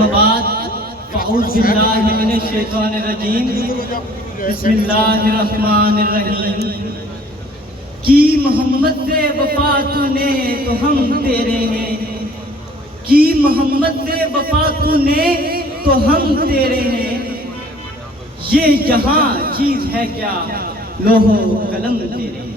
अम्मा बाद अऊज़ु बिल्लाहि मिनश शैतानिर रजीम बिस्मिल्लाहिर्रहमानिर्रहीम। की मोहम्मद से वफा तूने तो हम तेरे हैं, की मोहम्मद से वफा तूने तो हम तेरे हैं। ये जहां चीज है क्या लोहो कलम तेरे हैं।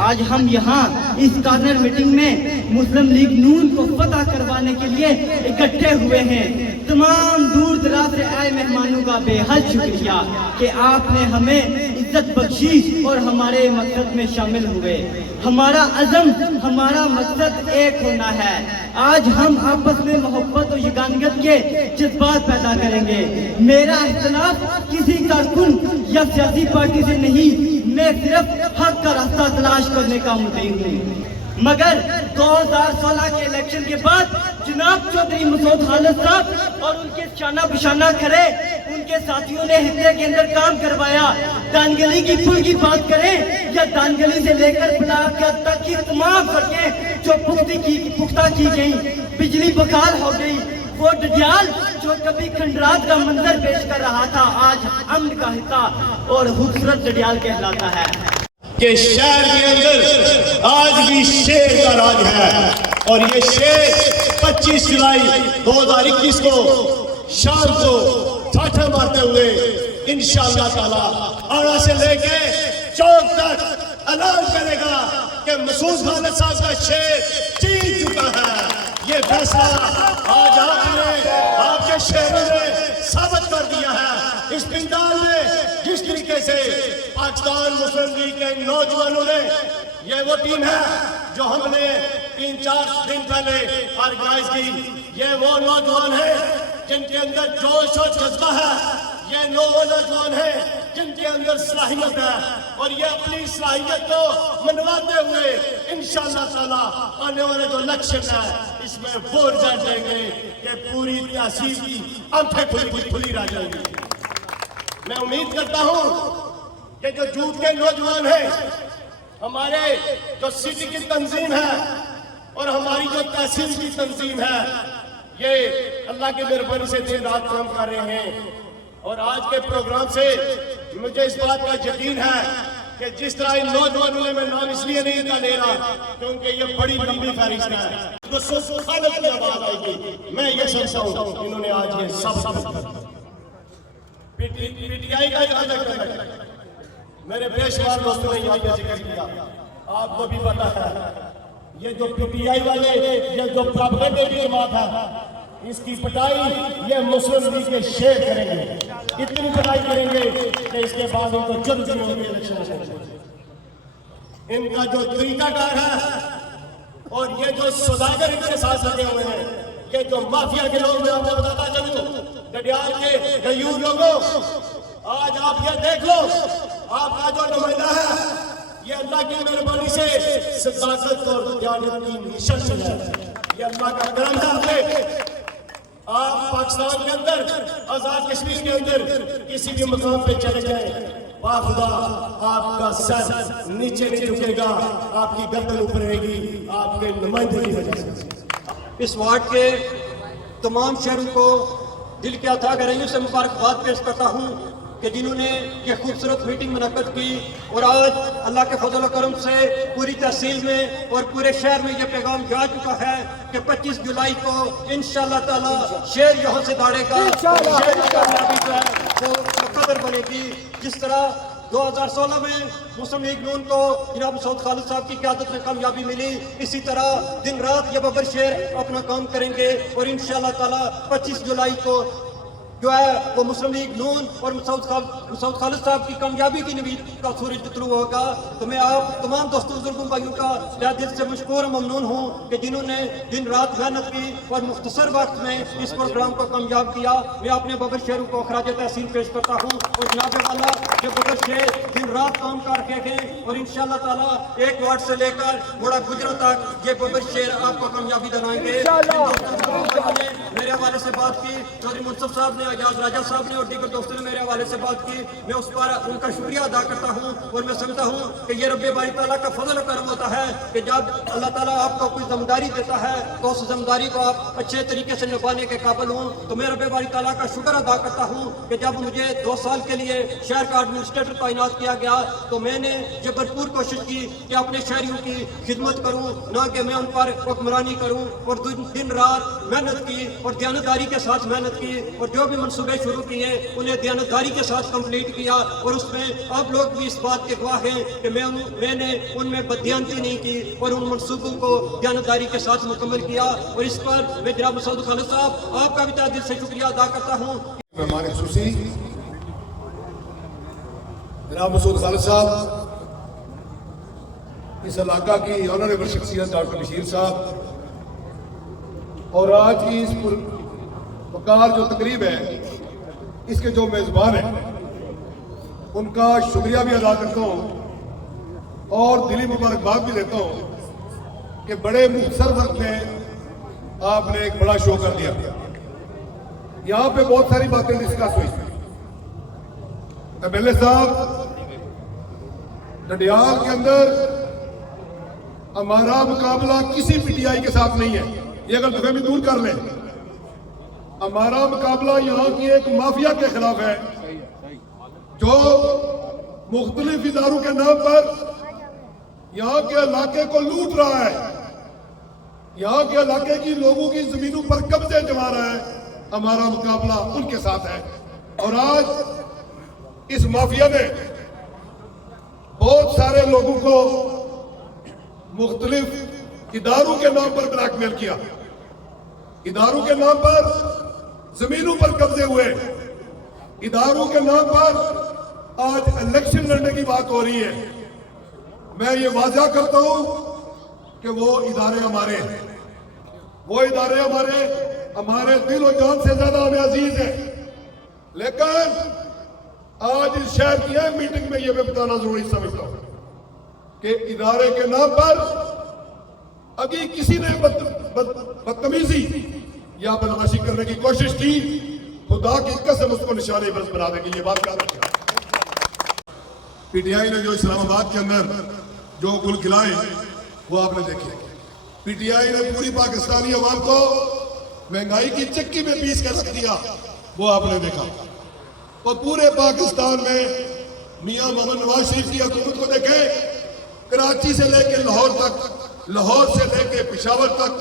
आज हम यहाँ इस कॉर्नर मीटिंग में मुस्लिम लीग नून को फतह करवाने के लिए इकट्ठे हुए हैं। तमाम दूर दराज से आए मेहमानों का बेहद शुक्रिया कि आपने हमें इज्जत बख्शी और हमारे मकसद में शामिल हुए। हमारा अज़म, हमारा मकसद एक होना है। आज हम आपस में मोहब्बत और यगानियत के जज्बात पैदा करेंगे। मेरा इख्तिलाफ किसी कारकुन या सियासी पार्टी से नहीं, मैं सिर्फ हक का रास्ता तलाश करने का मुद्दई हूँ। मगर 2016 के इलेक्शन के बाद जनाब चौधरी मसूद खालिद साहब और उनके शाना बिशाना खड़े उनके साथियों ने हिस्से के अंदर काम करवाया। दानगली की पुल की बात करें या दानगली से लेकर ब्लॉक तक की तमाम सड़कें जो पुख्ता की गई, बिजली बहाल हो गई। वो डडियाल जो कभी खंडरात का मंजर पेश कर रहा था आज अमन का हिस्सा और खूबसूरत डडियाल कहलाता है। कि शहर के अंदर आज भी शेर का राज है और ये शेर 25 जुलाई 2021 को शाम को ठाठा मारते हुए इंशाअल्लाह ताला आड़ा से लेके चौक तक ऐलान करेगा कि मसूद खालिद साहब का शेर जीत चुका है। ये फैसला आज आपने आपके शहरों ने साबित कर दिया है। इस पिंडाल में जिस तरीके से पाकिस्तान मुस्लिम लीग के नौजवानों ने, ये वो टीम है जो हमने 3-4 दिन पहले ऑर्गेनाइज की। ये वो नौजवान है जिनके अंदर जोश और जज्बा है। ये वो नौजवान है जिनके अंदर सलाहियत है और ये अपनी सलाहियत को मनवाते हुए इंशाअल्लाह ताला आने वाले जो इलेक्शन है इसमें वो रिजल्ट देंगे कि पूरी तहसील की आंखें खुली रह जाएंगी। मैं उम्मीद करता हूं कि जो जूथ के नौजवान हैं, हमारे जो सिटी की तंजीम है और हमारी जो तहसील की तंजीम है, ये अल्लाह की मेहरबानी से दिन रात काम कर रहे हैं। और आज के प्रोग्राम से मुझे इस बात का यकीन है कि जिस तरह इन नौजवानों ने, मैं नाम इसलिए नहीं इनका ले रहा क्योंकि ये बड़ी लंबी फहरिस्त है, मसूद खालिद की आवाज आएगी। मैं ये समझता हूँ इन्होंने आज ये सब पीटीआई का इरादा करना है। मेरे बेशुमार दोस्तों ने यहाँ पे जिक्र किया, आपको भी पता है ये जो पीटीआई वाले, ये जो प्रोपेगेंडा की जमात है, इसकी पिटाई ये मुस्लिम लीग के शेर करेंगे। इतनी पिटाई करेंगे कि इसके बाद इनको जल्दी होंगे इलेक्शन। इनका जो तरीकाकार है और ये जो सौदागर इनके साथ लगे हुए हैं, ये जो माफिया के लोग, मैं आपको बताता चलूं, डडियाल के गयूर लोगों, आज आप ये देख लो, आपका जो नुमाइंदा है ये अल्लाह की मेहरबानी से सदाकत और दयानत की निशानी है। ये अल्लाह का करम है। आप पाकिस्तान के अंदर, आजाद कश्मीर के अंदर किसी भी मकाम पे चले जाएं, बाखुदा आपका सर नीचे नहीं झुकेगा, आपकी गर्दन ऊपर रहेगी आपके नुमाइंदे की वजह से। इस वार्ड के तमाम शहरों को दिल के अथाह गहराइयों से मुबारकबाद पेश करता हूँ कि जिन्होंने ये खूबसूरत मीटिंग मुनक्कद की और आज अल्लाह के फजल और करम से पूरी तहसील में और पूरे शहर में ये पैगाम जा चुका है कि 25 जुलाई को इंशाअल्लाह ताला शेर यहाँ से दाड़ेगा। शेर की कामयाबी जो है वो मुकद्दर बनेगी। जिस तरह 2016 में मुस्लिम लीग नून को जनाब मसूद खालिद साहब की क़यादत में कामयाबी मिली, इसी तरह दिन रात ये बबर शेर अपना काम करेंगे और इंशाअल्लाह ताला 25 जुलाई को जो है वो मुस्लिम लीग नून और मसूद खालिद साहब की कामयाबी की नवीद का सूरज तुलू होगा। तो मैं आप तमाम दोस्तों बुजुर्गों भाइयों का दिल से मशकूर और ममनून हूँ कि जिन्होंने दिन रात मेहनत की और मुख्तसर वक्त में इस प्रोग्राम को कामयाब किया। मैं अपने बबर शेरों को खराज तहसीन पेश करता हूँ और जनाब वाला के बबर शेर दिन रात काम कर रखे हैं और इंशाअल्लाह ताला 1 वार्ड से लेकर मोड़ा गुजरा तक ये बबर शेर आपको कामयाबी दिलाएंगे। मेरे हवाले से बात की, चौधरी मुनसफ साहब ने, एजाज राजा साहब ने और दीगर दोस्तों ने मेरे हवाले से बात की। मैं उस पर उनका शुक्रिया अदा करता हूँ और मैं समझता हूँ कि ये रब्बे बारी ताला का फजल करम होता है कि जब अल्लाह ताला आपको कोई जिम्मेदारी देता है तो उस जिम्मेदारी को आप अच्छे तरीके से निभाने के काबिल हूँ। तो मैं रब्बे बारी ताला का शुक्र अदा करता हूँ कि जब मुझे 2 साल के लिए शहर का एडमिनिस्ट्रेटर तैनात किया गया तो मैंने ये भरपूर कोशिश की कि अपने शहरियों की खिदमत करूँ, ना कि मैं उन पर हुक्मरानी करूँ। और दिन रात मेहनत की और दयानतदारी के साथ मेहनत की और जो भी मनसूबे शुरू किए उन्हें दयानतदारी के साथ कंप्लीट किया। और उसमें आप लोग भी इस बात के गवाह हैं कि मैंने उनमें बददियानती नहीं की और उन मनसूबों को दयानतदारी के साथ मुकम्मल किया। और इस पर मैं जनाब मसूद खालिद साहब आपका भी तहे दिल से शुक्रिया अदा करता हूँ। मेहमान खुसूसी जनाब मसूद खालिद साहब, इस इलाका की ऑनरेबल शख्सियत डॉक्टर बशीर साहब, और आज की इस वकार जो तकरीब है इसके जो मेज़बान हैं उनका शुक्रिया भी अदा करता हूँ और दिली मुबारकबाद भी देता हूँ कि बड़े मुख्तसर वक्त में आपने एक बड़ा शो कर दिया। यहाँ पे बहुत सारी बातें डिस्कस हुई। MLA साहब, डडियाल के अंदर हमारा मुकाबला किसी PTI के साथ नहीं है, ये गलतफहमी दूर कर लें। हमारा मुकाबला यहाँ की एक माफिया के खिलाफ है जो मुख्तलिफ इदारों के नाम पर यहाँ के इलाके को लूट रहा है, यहाँ के इलाके की लोगों की जमीनों पर कब्जे जमा रहा है। हमारा मुकाबला उनके साथ है। और आज इस माफिया ने बहुत सारे लोगों को मुख्तलिफ इदारों के नाम पर ब्लैकमेल किया, इदारों के नाम पर जमीनों पर कब्जे हुए, इदारों के नाम पर आज इलेक्शन लड़ने की बात हो रही है। मैं ये वादा करता हूं कि वो इदारे हमारे हैं, वो इदारे हमारे दिल और जान से ज्यादा हमें अजीज है। लेकिन आज इस शहर की है मीटिंग में ये मैं बताना जरूरी समझता हूं कि इदारे के नाम पर अभी किसी ने बदतमीजी या बदमाशी करने की कोशिश की, खुदा की कसम उसको निशाने बरस बना देगी। ये बात याद रखिए। PTI ने जो इस्लामाबाद के अंदर जो गुल खिलाए वो आपने देखे। PTI ने पूरी पाकिस्तानी अवाम को महंगाई की चक्की में पीस कर रख दिया, वो आपने देखा। और पूरे पाकिस्तान में मियां मोहम्मद नवाज शरीफ की हुकूमत को देखे, कराची से लेके लाहौर तक, लाहौर से लेके पेशावर तक,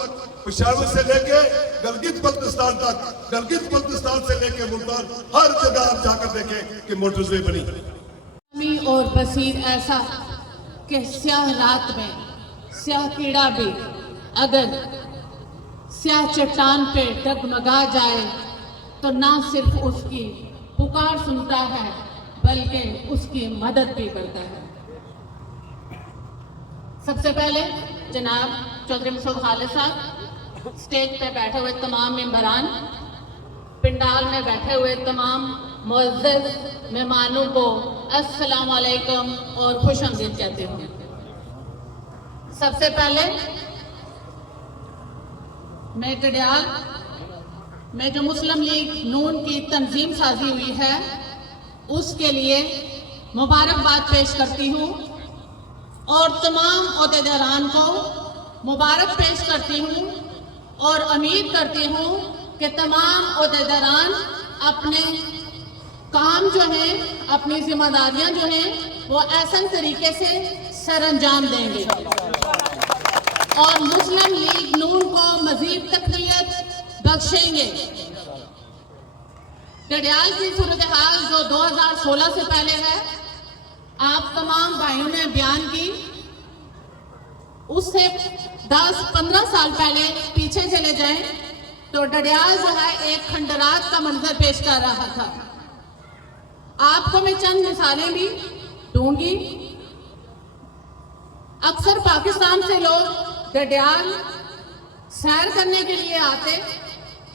पेशावर से लेके गलगित बल्तिस्तान तक, गलगित बल्तिस्तान से लेके मुल्तान, हर जगह आप जाकर देखें कि मोटरवे बनी। और बसीर ऐसा कि स्याह रात में स्याह कीड़ा भी अगर स्याह चट्टान पे डगमगा जाए तो ना सिर्फ उसकी पुकार सुनता है बल्कि उसकी मदद भी करता है। सबसे पहले जनाब चौधरी मसूद खालिद साहब, स्टेज पे बैठे हुए तमाम मेंबरान, पिंडाल में बैठे हुए तमाम मुअज़्ज़ज़ मेहमानों को अस्सलाम वालेकुम और खुश आमदीद कहते हूँ। सबसे पहले मैं डडियाल में जो मुस्लिम लीग नून की तंजीम साजी हुई है उसके लिए मुबारकबाद पेश करती हूँ और तमाम ओहदेदारान को मुबारक पेश करती हूँ और उम्मीद करती हूँ कि तमाम ओहदेदारान अपने काम जो है, अपनी जिम्मेदारियां जो हैं वो ऐसा तरीके से सरअंजाम देंगे और मुस्लिम लीग नून को मजीद तक़वियत बख्शेंगे। डडियाल की सूरत हाल जो 2016 से पहले है, आप तमाम भाइयों ने बयान की, उससे 10-15 साल पहले पीछे चले जाएं तो डडियाल जो है एक खंडरात का मंजर पेश कर रहा था। आपको मैं चंद मिसालें भी दूंगी। अक्सर पाकिस्तान से लोग डडियाल सैर करने के लिए आते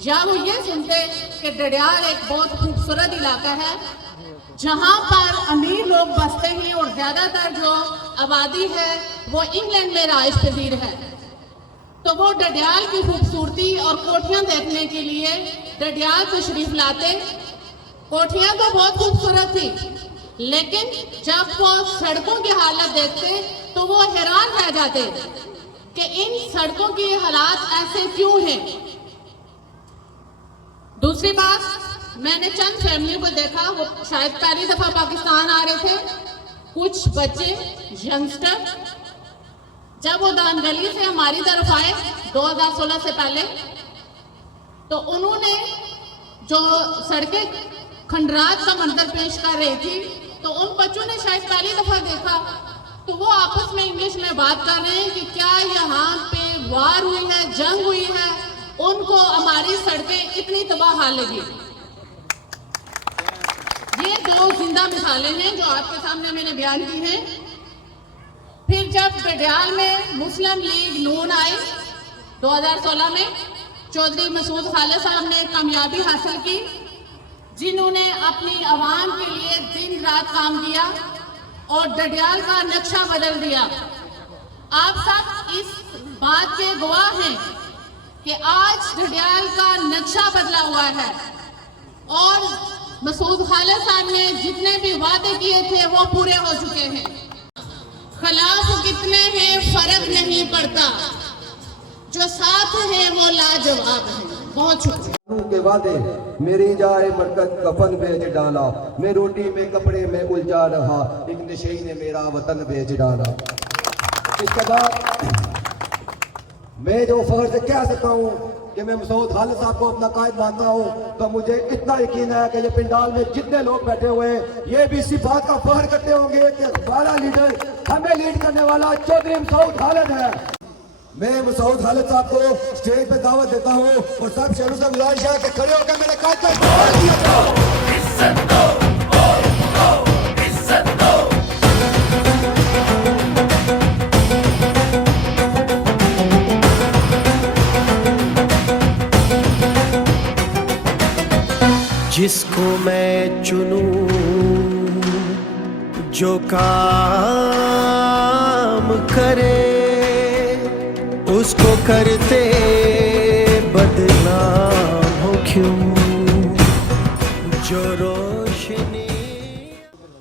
या वो ये सुनते कि डडियाल एक बहुत खूबसूरत इलाका है जहां पर अमीर लोग बसते हैं और ज़्यादातर जो आबादी है वो इंग्लैंड में राइश पजीर है, तो वो डडियाल की खूबसूरती और कोठियां देखने के लिए डडियाल तशरीफ लाते। कोठियां तो बहुत खूबसूरत थी, लेकिन जब वो सड़कों की हालत देखते तो वो हैरान रह जाते कि इन सड़कों की हालात ऐसे क्यों हैं। दूसरी बात, मैंने चंद फैमिली को देखा, वो शायद पहली दफा पाकिस्तान आ रहे थे, कुछ बच्चे यंगस्टर, जब वो दानगली से हमारी तरफ आए 2016 से पहले, तो उन्होंने जो सड़कें खंडरात का मंजर पेश कर रही थी, तो उन बच्चों ने शायद पहली दफा देखा, तो वो आपस में इंग्लिश में बात कर रहे हैं कि क्या यहाँ पे वार हुई है, जंग हुई है, उनको हमारी सड़कें इतनी तबाह हाल लगी। ये दो जिंदा मिसालें हैं जो आपके सामने मैंने बयान की हैं। फिर जब डडियाल में मुस्लिम लीग नून आई 2016 में, चौधरी मसूद खालिद साहब ने कामयाबी हासिल की, जिन्होंने अपनी आवाम के लिए दिन रात काम किया और डडियाल का नक्शा बदल दिया। आप सब इस बात के गवाह हैं कि आज डडियाल का नक्शा बदला हुआ है और मसूद खालिद साहब ने जितने भी वादे किए थे वो पूरे हो चुके हैं। खिलाफ कितने हैं फर्क नहीं पड़ता, जो साथ हैं वो लाजवाब हैं। बहुत शुक्रिया। के वादे मेरी जाए बरकत कफन बेच डाला, मैं रोटी में कपड़े में उलझा रहा, एक नशे ने मेरा वतन बेच डाला। इसके बाद मैं जो फख्र से कह सकता हूँ कि मैं मसूद खालिद साहब को अपना कायद मानता हूँ, तो मुझे इतना यकीन है कि ये पिंडाल में जितने लोग बैठे हुए हैं ये भी इसी बात का फख्र करते होंगे कि हमारा लीडर, हमें लीड करने वाला चौधरी मसूद खालिद है। मैं मसूद खालिद साहब को स्टेज पे दावत देता हूँ और सब शहरों से गुजारिश है कि खड़े होकर मेरे कायद का इस्तेमाल किया जाओ। इज्जत दो, इज्जत दो। जिसको मैं चुनूं जो काम करे उसको करते बदनाम हो क्यों, जो रोशनी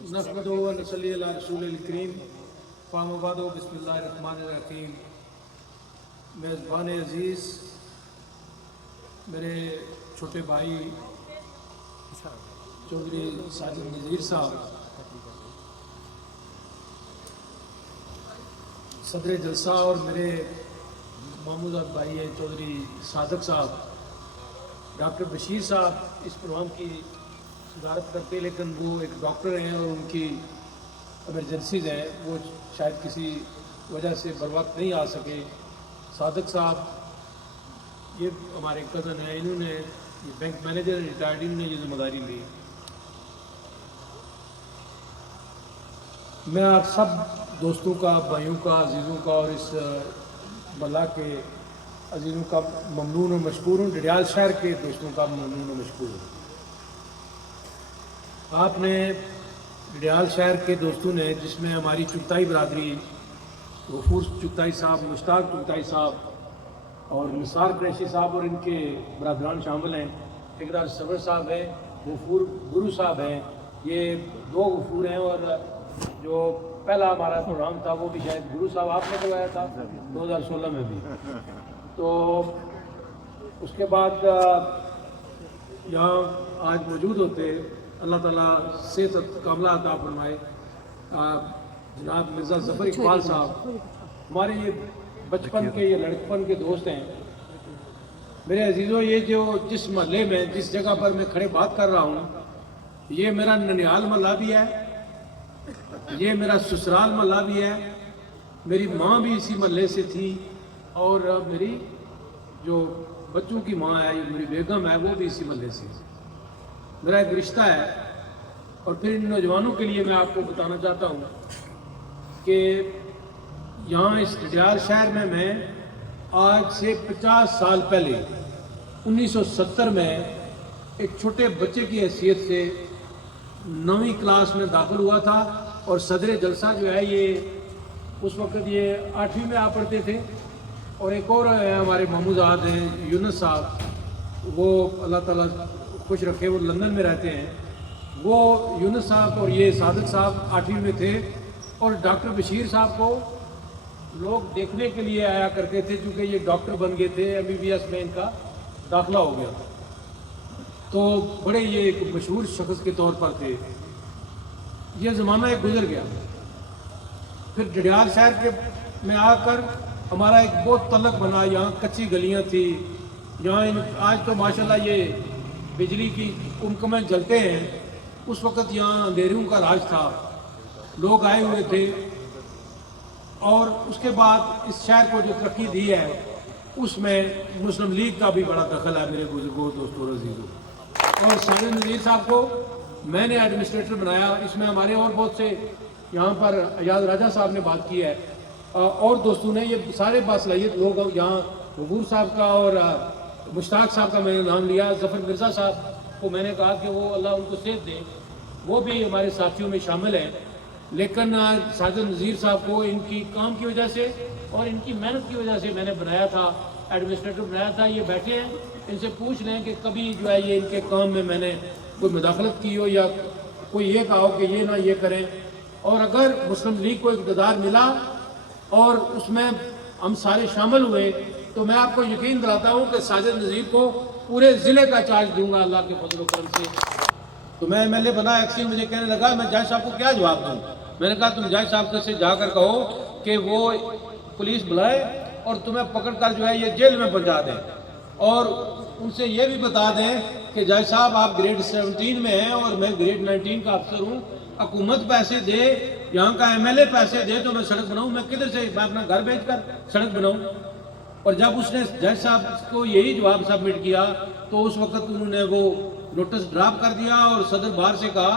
नहमदुहु व नसल्ली अला रसूलिल करीम फ़अम्मा बअदु बिस्मिल्लाहिर रहमानिर रहीम। मेज़बान अज़ीज़, मेरे छोटे भाई चौधरी साजिद नज़ीर साहब, सदर जलसा, और मेरे मामूजात भाई हैं चौधरी सादक साहब, डॉक्टर बशीर साहब इस प्रोग्राम की सदारत करते, लेकिन वो एक डॉक्टर हैं और उनकी एमरजेंसीज हैं, वो शायद किसी वजह से बर वक्त नहीं आ सके। सादक साहब ये हमारे कज़न हैं, इन्होंने ये बैंक मैनेजर रिटायर्ड, इन्होंने ये जिम्मेदारी ली। मैं आप सब दोस्तों का, भाइयों का, अजीज़ों का और इस मल्ला के अजीज़ों का ममनून और मशकूर हूँ। डडियाल शहर के दोस्तों का ममनून और मशकूर हूँ। आपने डडियाल शहर के दोस्तों ने, जिसमें हमारी चुगताई बरादरी, गफूर चुगताई साहब, मुश्ताक चुगताई साहब और निसार कुरैशी साहब और इनके बरादरान शामिल हैं, ठेकेदार सबर साहब हैं, गफूर गुरु साहब हैं, ये दो गफूर हैं, और जो पहला हमारा प्रोग्राम था वो भी शायद गुरु साहब आपने करवाया था 2016 में भी। तो उसके बाद यहाँ आज मौजूद होते, अल्लाह ताला सेहत कामला अता फरमाए, जनाब मिर्ज़ा ज़फ़र इकबाल साहब हमारे ये बचपन के, ये लड़कपन के दोस्त हैं। मेरे अजीज़ों, ये जो जिस महल्ले में, जिस जगह पर मैं खड़े बात कर रहा हूँ, ये मेरा ननिहाल महल्ला भी है, ये मेरा ससुराल महल्ला भी है, मेरी माँ भी इसी महल्ले से थी, और मेरी जो बच्चों की माँ है, मेरी बेगम है, वो भी इसी महल्ले से। मेरा एक रिश्ता है। और फिर इन नौजवानों के लिए मैं आपको बताना चाहता हूँ कि यहाँ इस डडियाल शहर में मैं आज से 50 साल पहले 1970 में एक छोटे बच्चे की हैसियत से 9वीं क्लास में दाखिल हुआ था और सदर जलसा जो है ये उस वक्त ये 8वीं में आ पढ़ते थे। और एक और है हमारे महमूदाद हैं यूनुस साहब, वो अल्लाह ताला खुश रखे, वो लंदन में रहते हैं। वो यूनुस साहब और ये सादिक साहब 8वीं में थे। और डॉक्टर बशीर साहब को लोग देखने के लिए आया करते थे, क्योंकि ये डॉक्टर बन गए थे, MBBS में इनका दाखिला हो गया था, तो बड़े ये एक मशहूर शख्स के तौर पर थे। ये ज़माना एक गुजर गया। फिर डडियाल शहर के में आकर हमारा एक बहुत तलक बना। यहाँ कच्ची गलियाँ थी, यहाँ आज तो माशाल्लाह ये बिजली की कुमकुमें जलते हैं। उस वक़्त यहाँ अंधेरियों का राज था, लोग आए हुए थे। और उसके बाद इस शहर को जो तरक्की दी है उसमें मुस्लिम लीग का भी बड़ा दखल है मेरे बुजुर्गों, दोस्तों, अजीज़ों। और साजिद नज़ीर साहब को मैंने एडमिनिस्ट्रेटर बनाया। इसमें हमारे और बहुत से यहाँ पर अयाज राजा साहब ने बात की है और दोस्तों ने, ये सारे बासलाहियत लोग यहाँ हबूर साहब का और मुश्ताक साहब का मैंने नाम लिया। ज़फ़र मिर्ज़ा साहब को मैंने कहा कि वो अल्लाह उनको सेहत दे, वो भी हमारे साथियों में शामिल हैं। लेकिन साजिद नज़ीर साहब को इनकी काम की वजह से और इनकी मेहनत की वजह से मैंने बनाया था, एडमिनिस्ट्रेटर बनाया था। ये बैठे हैं, इनसे पूछ लें कि कभी जो है ये इनके काम में मैंने कोई मुदाखलत की हो या कोई ये कहा हो कि ये ना ये करें। और अगर मुस्लिम लीग को इक़्तिदार मिला और उसमें हम सारे शामिल हुए तो मैं आपको यकीन दिलाता हूँ कि साजिद नज़ीर को पूरे ज़िले का चार्ज दूंगा अल्लाह के फजल करम से। तो मैं MLA बना, एक्चुअली मुझे कहने लगा मैं जज साहब को क्या जवाब दूँ। मैंने कहा तुम जज साहब से जाकर कहो कि वो पुलिस बुलाए और तुम्हें पकड़ कर जो है ये जेल में पहुंचा दें। और उनसे ये भी बता दें कि जज साहब आप ग्रेड 17 में हैं और मैं ग्रेड 19 का अफसर हूँ। हुकूमत पैसे दे, यहाँ का MLA पैसे दे तो मैं सड़क बनाऊँ, मैं किधर से, मैं अपना घर बेच कर सड़क बनाऊँ। और जब उसने जज साहब को यही जवाब सबमिट किया तो उस वक्त उन्होंने वो नोटिस ड्राफ्ट कर दिया और सदर बाहर से कहा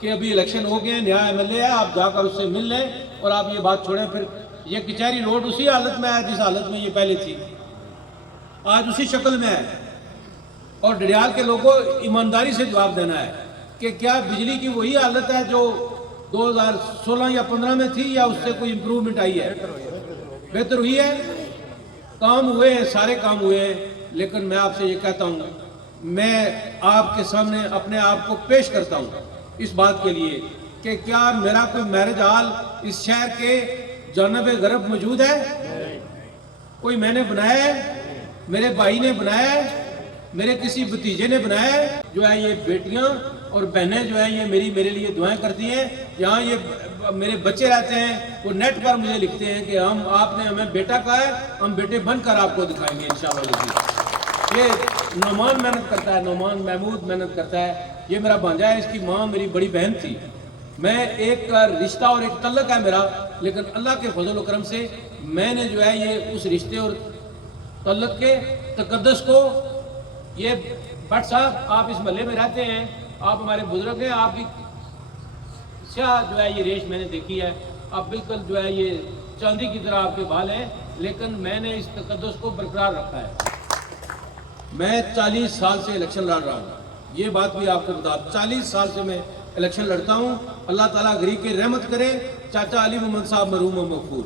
कि अभी इलेक्शन हो गए, नया MLA है, आप जाकर उससे मिल लें और आप ये बात छोड़ें। फिर ये कचहरी रोड उसी हालत में है जिस हालत में ये पहले थी, आज उसी शक्ल में है। और डडियाल के लोगों को ईमानदारी से जवाब देना है कि क्या बिजली की वही हालत है जो 2016 या 15 में थी या उससे कोई इम्प्रूवमेंट आई है? बेहतर हुई है? काम हुए हैं, सारे काम हुए हैं। लेकिन मैं आपसे ये कहता हूँ, मैं आपके सामने अपने आप को पेश करता हूँ इस बात के लिए कि क्या मेरा कोई मैरिज हॉल इस शहर के जानब गरब मौजूद है? कोई मैंने बनाया है, मेरे भाई ने बनाया है, मेरे किसी भतीजे ने बनाया है? जो है ये बेटियां और बहनें जो है ये मेरे लिए दुआएं करती हैं। यहाँ ये मेरे बच्चे रहते हैं, वो नेट पर मुझे लिखते हैं कि हम आपने हमें बेटा कहा है, हम बेटे बनकर आपको दिखाएंगे इंशाअल्लाह। ये नौमान मेहनत करता है, नौमान महमूद मेहनत करता है। ये मेरा भांजा है, इसकी माँ मेरी बड़ी बहन थी। मैं एक रिश्ता और एक तल्लक है मेरा, लेकिन अल्लाह के फजल व करम से मैंने जो है ये उस रिश्ते और तल्लक के तकद्दस को, ये भट्ट साहब आप इस महल्ले में रहते हैं, आप हमारे बुजुर्ग हैं, आपकी स्याह जो है ये रेश मैंने देखी है, आप बिल्कुल जो है ये चांदी की तरह आपके बाल हैं, लेकिन मैंने इस तकद्दस को बरकरार रखा है। मैं 40 साल से इलेक्शन लड़ रहा हूँ, ये बात भी आपको बता, 40 साल से मैं इलेक्शन लड़ता हूँ। अल्लाह ताला गरीब की रहमत करे। चाचा अली मोहम्मद साहब मरहूम व मगफूर,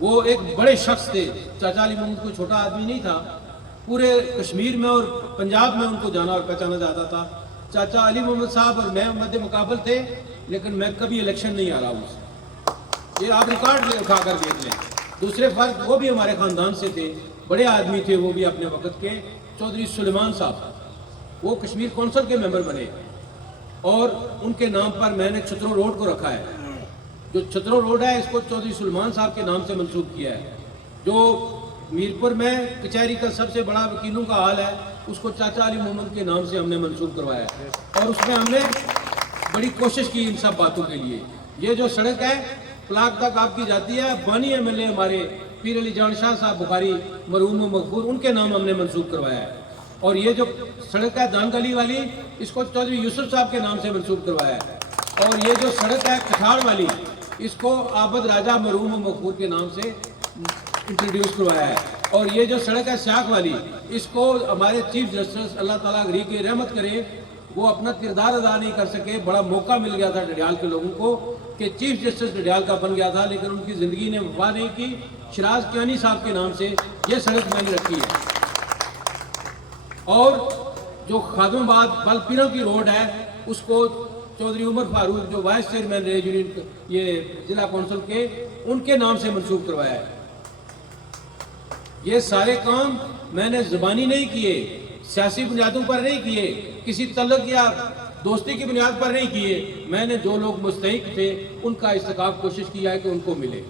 वो एक बड़े शख्स थे। चाचा अली मोहम्मद कोई छोटा आदमी नहीं था, पूरे कश्मीर में और पंजाब में उनको जाना और पहचाना जाता था। चाचा अली मोहम्मद साहब और मैं मध्य मुकाबल थे, लेकिन मैं कभी इलेक्शन नहीं हारा उससे। ये आप रिकॉर्ड उठा कर देख लें। दूसरे फर्क, वो भी हमारे ख़ानदान से थे, बड़े आदमी थे वो भी अपने वक्त के। चौधरी सुलेमान साहब, वो कश्मीर कौंसिल के मेंबर बने और उनके नाम पर मैंने छतरो रोड को रखा है। जो छतरो रोड है इसको चौधरी सुलेमान साहब के नाम से मंसूब किया है। जो मीरपुर में कचहरी का सबसे बड़ा वकीलों का हाल है, उसको चाचा अली मोहम्मद के नाम से हमने मंसूब करवाया है। और उसमें हमने बड़ी कोशिश की इन सब बातों के लिए। ये जो सड़क है प्लाक तक आपकी जाती है, बानी MLA हमारे पीर अली जान शाह साहब बुखारी मरहूम मगफूर, उनके नाम हमने मंसूब करवाया है। और ये जो सड़क है दान गली वाली, इसको चौधरी यूसुफ साहब के नाम से मंसूब करवाया है। और ये जो सड़क है कठाड़ वाली, इसको आबद राजा मरहूम मगफूर के नाम से इंट्रोड्यूस करवाया है। और ये जो सड़क है शाख वाली, इसको हमारे चीफ जस्टिस अल्लाह ताला गरीब की रहमत करे, وہ اپنا کردار ادا نہیں کر سکے. بڑا موقع مل گیا تھا ڈڈیال کے لوگوں کو کہ چیف جسٹس ڈڈیال کا بن گیا تھا, لیکن ان کی زندگی نے وفا نہیں کی. شراز کیانی صاحب کے نام سے یہ سڑک میں نے رکھی ہے. اور جو خادم آباد بلپیروں کی روڈ ہے اس کو چودھری عمر فاروق جو وائس چیئرمین رہے یونین یہ ضلع کونسل کے, ان کے نام سے منسوخ کروایا ہے. یہ سارے کام میں نے زبانی نہیں کیے, سیاسی بنیادوں پر نہیں کیے, کسی تعلق یا دوستی کی بنیاد پر نہیں کیے. میں نے جو لوگ مستحق تھے ان کا استحقاق کوشش کیا ہے کہ ان کو ملے.